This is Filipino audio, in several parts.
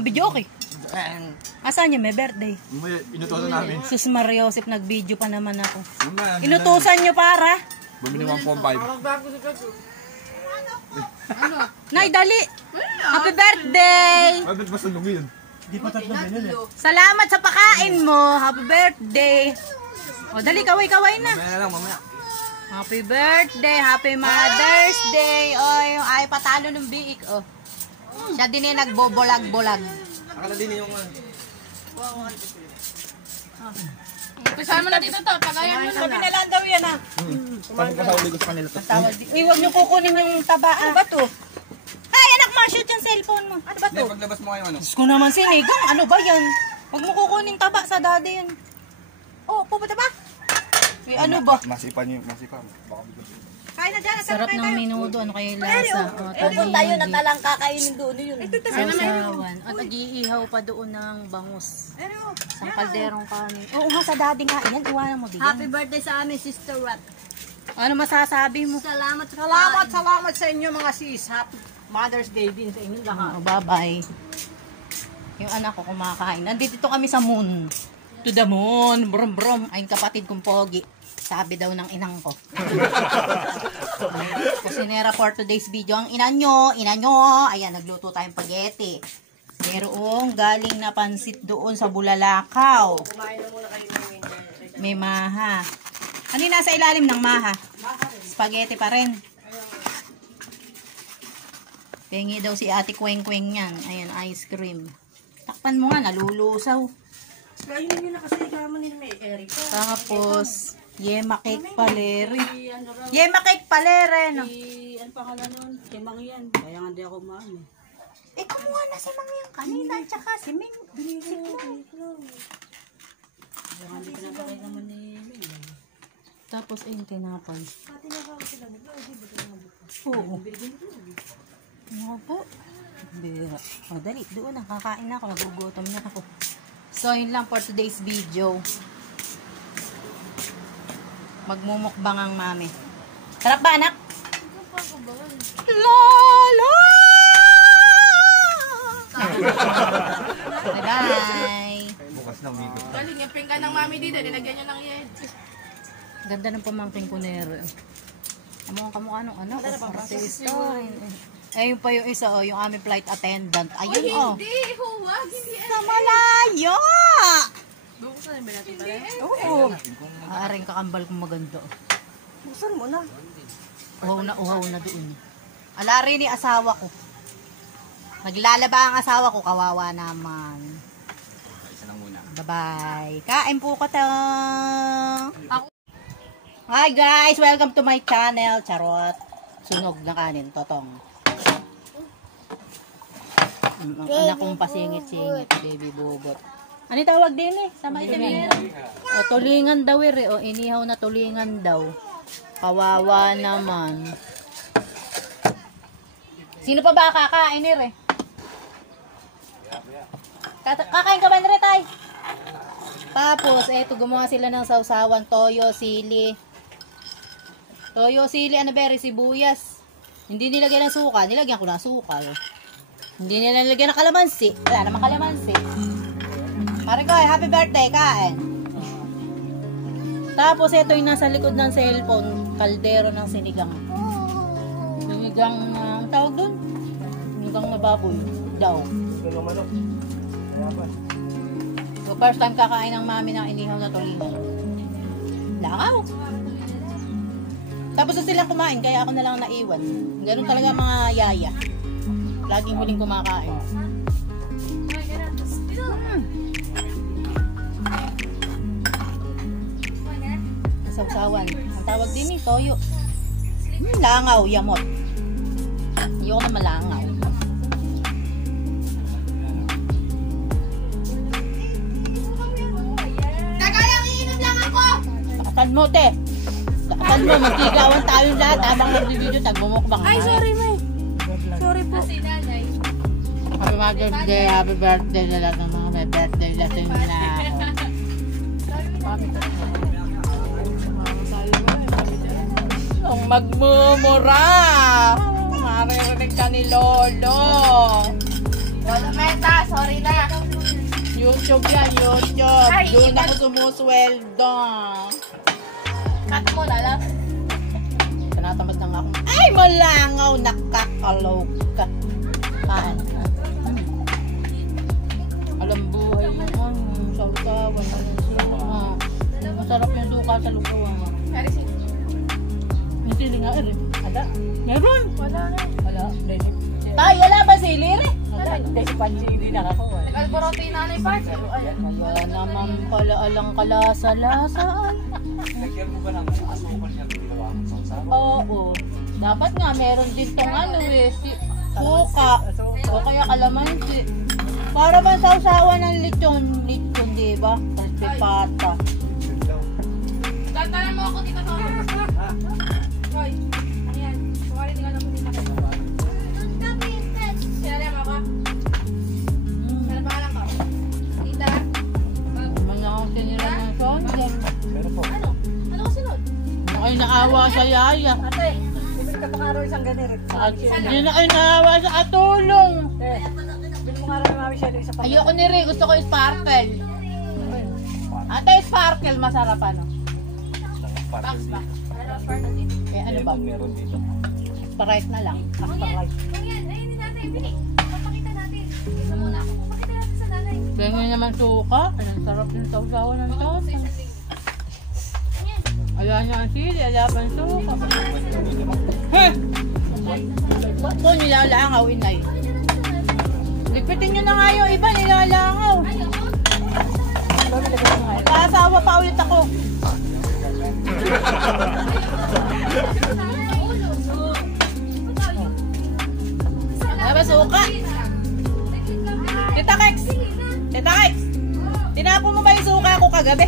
mag-video okay. Asan niya may birthday? Inutosan namin. Sus Mariosep, nag-video pa naman ako. Inutusan niyo para? Bumili 1.5. Nay, dali! Happy birthday! Bakit ba sunugin? Di pa 3 minutes eh. Salamat sa pakain mo! Happy birthday! O, dali, kaway-kaway na. Mamaya lang, mamaya. Happy birthday! Happy Mother's Day! O, yung ay patalo ng biik. O. Siya din yung nagbobolag-bolag. Akala din yung... Kasama na dito to, pagayan mo na. Sabi na lang daw yan ha. Pasok ka sa uli ko sa kanila. Huwag niyo kukunin yung taba. Ano ba to? Ay, anak mo, shoot yung cellphone mo. Ano ba to? Hindi, paglabas mo kayo ano. Diyos ko naman sinigang. Ano ba yan? Huwag mo kukunin taba sa daddy yan. Oh, pupunta ba? Eh, ano ba? Masipan niyo, masipan. Baka bigyan. Kain na dyan. Sarap ng minudo. Ano kayo lasa? Ewan tayo na talang kakainin doon yun. Sausawan. At nag-iihaw pa doon ng bangus. Sa kalderong kanin. Oo nga, sa daddy nga. Yan, iwanan mo din. Happy birthday sa amin, Sister Rat. Ano masasabi mo? Salamat sa inyo mga sis. Happy Mother's Day din sa inyo lahat. Oh, bye-bye. Yung anak ko kumakain. Nandito kami sa moon. To the moon. Brum brum. Ayun kapatid kong pogi. Sabi daw ng inang ko. Kusinera for today's video. Ang ina nyo. Ayan, nagluto tayong spaghetti. Merong galing na pansit doon sa Bulalakaw. May maha. Ano yung nasa ilalim ng maha? Spaghetti pa rin. Pengi daw si ate kweng-kweng yan. Ayan, ice cream. Takpan mo nga, nalulusaw. Ayun nyo na kasi kama nila may Eric. Tapos, yema cake palere. Yema cake palere, no? Ano pangalan nun? Timang yan. Kaya nga di ako maan eh. Eh, kumuha na si Mang yung kanina, tsaka si Ming. Si Ming. Kaya nga di pinapakay naman ni Ming. Tapos, ayun, tinapay. Oo. Ano po? Bira. O, dali. Doon na. Kakain na ako. Nagugutom na ako. So, yun lang for today's video. Magmumukbang ang mami. Sarap ba, anak? Lala! Bye-bye! Bukas na umigo. Galing yung pinggan ng mami dito, nilagyan nyo ng yen. Ganda ng pamangking ko nero. Ang kamukha nung ano. Artista. Ayun pa yung isa, oh, yung aming flight attendant. Ayun, oh. Hindi, huwag, hindi. Sa malayo! Buksan na ba natin pala? Oo. Aaring kakambal kong maganda. Buksan mo na. Uhaw na doon. Alari ni asawa ko. Naglalaba ang asawa ko, kawawa naman. Isa lang muna. Bye-bye. Kain po ka to. Hi guys, welcome to my channel. Charot. Sunog na kanin, totong. Ang anak kong pasingit-singit, baby bubot. Ano tawag din eh? Sama ito niya. O, tulingan daw eh. O, inihaw na tulingan daw. Kawawa naman. Sino pa ba kakain eh? Kakain ka ba na tay? Tapos, eto, gumawa sila ng sausawan, toyo, sili. Toyo, sili, ano ba, sibuyas. Hindi nilagyan ng suka. Nilagyan ko ng suka. Hindi nila nilagyan ng kalamansi. Wala namang kalamansi. Maricoy, happy birthday, kain. Tapos, ito yung nasa likod ng cellphone. Kaldero ng sinigang. Sinigang na, ang tawag dun? Sinigang na baboy. Daw. So, first time kakain ng mami ng inihaw na tulingan. Lakaw. Tapos na silang kumain, kaya ako na lang naiwan. Ganun talaga mga yaya. Laging huling kumakain. Sausawan. Ang tawag din eh, toyo. Langaw, yamot. Ayoko na malangaw. Kagayang iinom lang ako! Takatan mo, te. Takatan mo, magkigawan tayong lahat. Habang nag-video, tagbumukbang. Ay, sorry, May. Sorry po. Kasi nanay. Happy Mother's Day, happy birthday sa lahat ng mga may birthday latin na. Ang magmumura. Maririnig ka ni Lolo. Wala meta, sorry na. YouTube yan, YouTube. Ay, Doon iba- ako sumusweldo. Kata mo, lala. Tinatamad na nga ako. Ay, malangaw! Nakakaloka. Kain. Alam buhay mo. Sausawan. Masarap yung suka sa lugawan. Kari si... Yung sili nga rin. Ada? Meron? Wala na. Wala. Tay, wala ba sili rin? Wala, hindi si Panchili nakakuha. Nag-alboroto yung nanay pa. Kaya naman pala alang kalasa-lasaan. Lagyan mo ba ng asukal niya ginawa mo sa usawa? Oo. Dapat nga meron din tong ano eh, suka. O kaya kalamansi. Para ba sausawan ng lechon, di ba? Crispy pata. Tantanan mo ako dito to. Hoy, ano yan? Sumali din ka lang po dito. Sinali mo ako? Ano pangalan ko? Tita? Mga akong sinira ng sodium. Ano? Ano ko sunod? Ay naawa sa yaya. Ate, bibili ka pa nga raw isang ganito. At hindi na kayo naawa sa atulong. Bili mo nga raw yung mami siya isa pa. Ayoko ni Ray, gusto ko sparkle. Ate, sparkle, masarap ano? Box ba? Ano ang part dito? Eh ano ba? Meron dito. Sprite na lang. Kung yan, ayun natin, bili. Papakita natin. Isa muna ako. Papakita natin sa nanay. Ganyan naman suka. Ang sarap yung sausawan ng Sa sauce. isang linggo. Ayan niya ang sili, alaban suka. Heh! Kung nilalangaw, inay. Lipitin nyo na nga yung iba, nilalangaw. Kaasawa pa ulit ako. Alaban suka. Tita Kex! Tita Kex! Tinapon mo ba yung suka ko kagabi?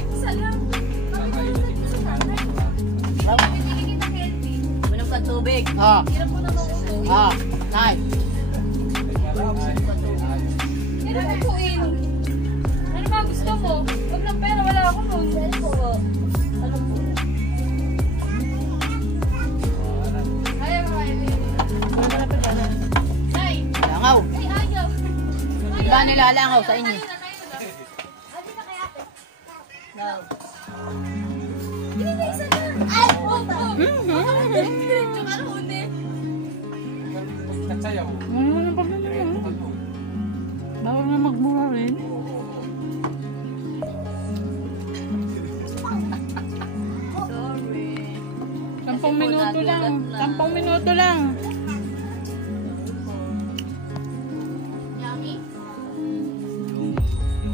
Minom ka tubig. Ah. Ah. Nice. Ano ba gusto mo? Huwag ng pera, wala ako nun. Ayaw mo, Nay! Langaw. Ay, ayaw! Diba nilalangaw sa inyo? Ay! Oh! Oh! Yung karune! Nagsayaw. Bawal na magmura rin. Sorry. 10 minuto lang. 10 minuto lang. Yummy?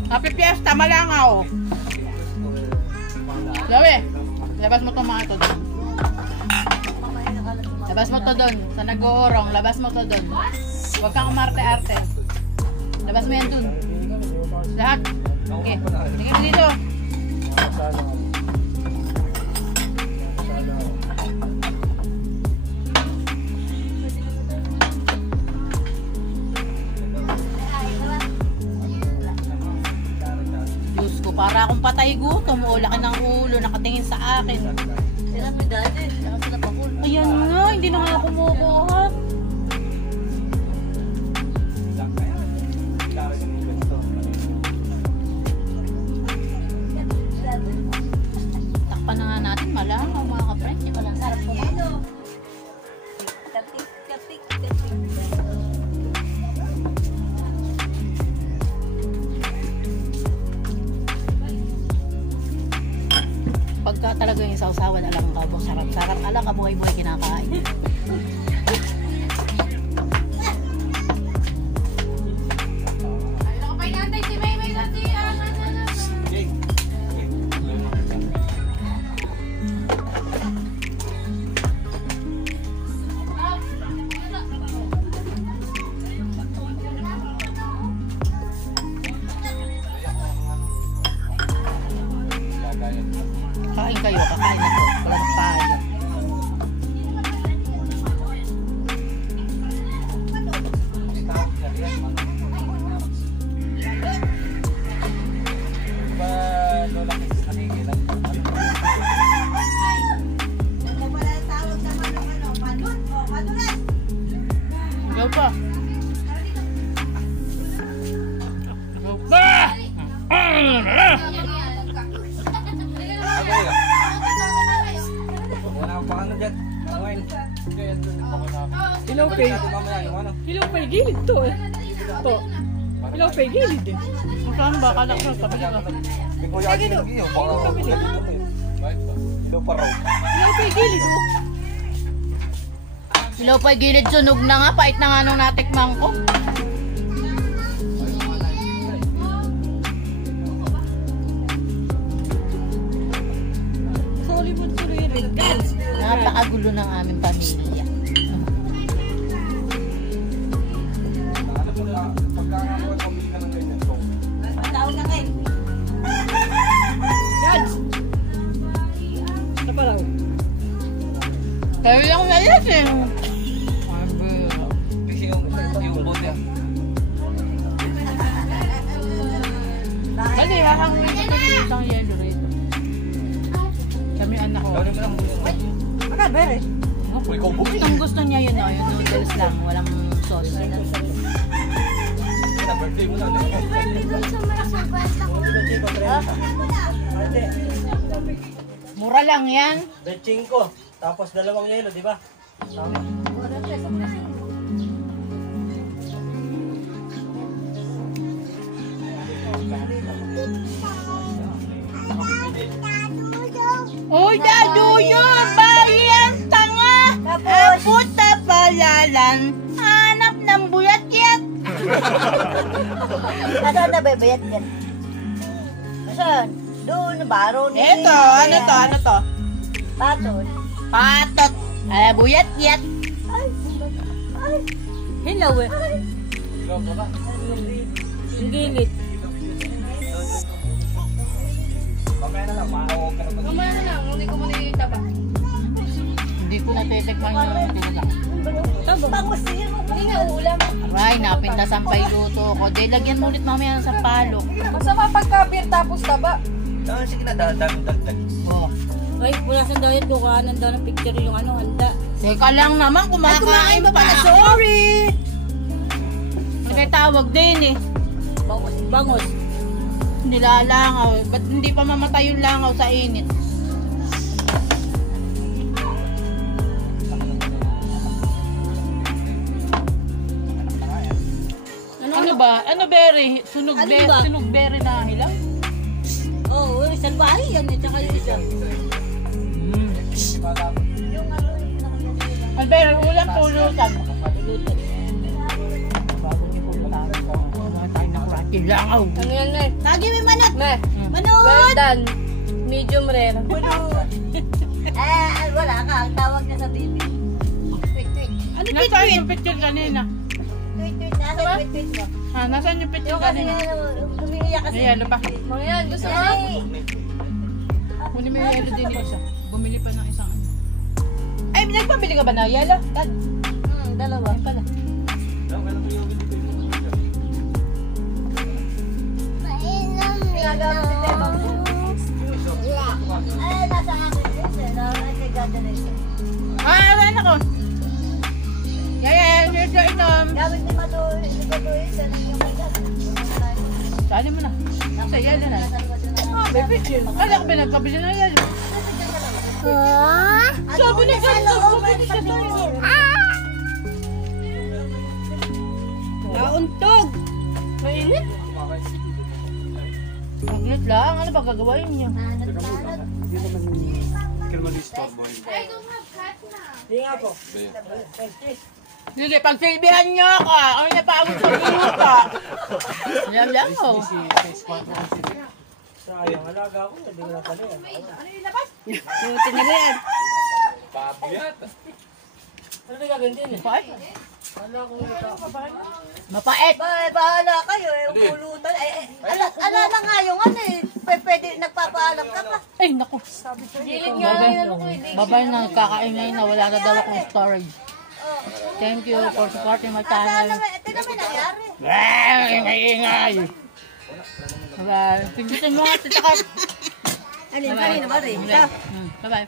Happy Fiesta, Malangaw. Lawi, labas mo itong mga ito doon. Labas mo to doon. Sa nag-uurong, labas mo to doon. Huwag kang umarte-arte. Labas mo yan doon. Lahat. Okay. Tingin mo dito. Diyos ko, para akong patay gutom. O, laki ng ulo, nakatingin sa akin. Sila mo dati. Ayan nga, hindi na nga kumukuha. Takpan na nga natin, malangaw mga ka-friends. Walang sarap po. Pagka talaga yung sausawan, alam ka po, sarap-sarap. Alam ka, buhay-buhay kinakain. Ay, ako pa inantay si May dati. Kain kayo, kakain na po. Wala na paano. Ikaw pa. Hilaw pa natin mamaya yung ano. Hilaw pa yung gilid to eh. To. Hilaw pa yung gilid eh. Saan ba? Kala ko kabili ka. May kuya ay ginag iyo. Baka kabili. Ilaw pa raw. Hilaw pa yung gilid oh. Ilaw pa yung gilid, sunog na nga. Pait na nga nung natikmang ko. Sorry mo tuloy rin. Guys. Napakagulo ng aming pamilya. Ano po na, pagka nga po, pabili ka ng ganyan. So, Guys. Ano pa raw? Kaya lang na yan eh. busy yung bote ah. Kasi hahangin ko ng isang yelo rito. Kami anak ko. Gawin mo lang. Ano, bere? Ikaw buki. Ang gusto niya yun, oh, yung noodles lang, walang sauce. Birthday mo na. Mura lang yan. Beching ko. Tapos dalawang yelo, di ba? Tama. Uy, daduyo! Bayan tanga! Ang puta palalan! Hanap ng buyat-yat! Nasaan na bebayat yan? Nasaan? Doon, baro ni... Eto, ano to, ano to? Patol. Patot! Buyat-yat! Hilaw eh. Ilaw pa ba? Yung gilid. Mamaya na lang. Maawag ka na pag- Mamaya na lang, hindi ko muna yung taba. Hindi ko natitikman yung tinulang. Bangus yun mo. Hindi nga ulam. Aray, napintasan pa yung luto ko. Di, lagyan mo ulit mamaya sa palok. Masama pagka-beer tapos taba. Ah, sige na, dami dagdag. Oh. Ay, wala sa daw yan. Kukuhanan daw ng picture yung ano, handa. Teka lang naman, kumakain pa pala. Sorry! May tawag din eh. Bangos. Nilalangaw. Ba't hindi pa mamatay yung langaw sa init? Ano ba? Ano berry? Sunog Ano berry, ba? sunog berry na hilaw? Oo, oh, isang bahay yan. At saka yung isa. Alberry, ulam pulutan. Bago niyo pulutan. Mga tayo na kurati langaw. Ano yan, May? Lagi may manot. May, Manot! well done. Medium rare. Wala ka. Ang tawag na sa baby. Tweet, tweet. Ano nasaan yung picture kanina? Tweet, tweet. Nasaan tweet, tweet mo? Ha, nasaan yung picture Yung kasi kanina? umiiyak kasi. Ayan, ano pa? Mga yan, gusto mo? Kasi, Kunin mo yung yellow din yung isa. Bumili pa ng isang ano. Ay, nagpabili ka ba na yellow? Dad, dalawa. ayun pala. Ginagamit si Temo. Ay, nasa akin din siya. Nagkagadalaysa. Ah, alam ako. Yan, ito. Gamit ni Matuloy. Ni Matuloy siya. Yung may gagawin. Sali mo na. Sa yellow na. May picture. Kala ko ba nagpabili ng yellow? Sabi na ka, sabi ka tayo. Nauntog. Mainit. Maglit lang. Ano ba gagawin niyo? I don't have cat na. Hindi nga po. Hindi, pagsilbihan niyo ako. Ano na pagod sa minuta? Yan lang oh. Sayang, alaga ako. Hindi ko na pala yan. Suti nila yan. Pabiyat. Ano na gagawin din eh? Mapait. Wala akong ikaw. Mapait. Bahala kayo eh. Pulutan. Ala na nga yung ano eh. Pwede nagpapaalam ka pa. Ay, naku. Gilid nga lang yung ano ko. Babay na kakain ngayon na wala na daw akong storage. Thank you for supporting my channel. Ito naman nangyari. Ingay! Bye-bye. Pindutin mo at saka. Alin, kanina ba rin? Bye-bye.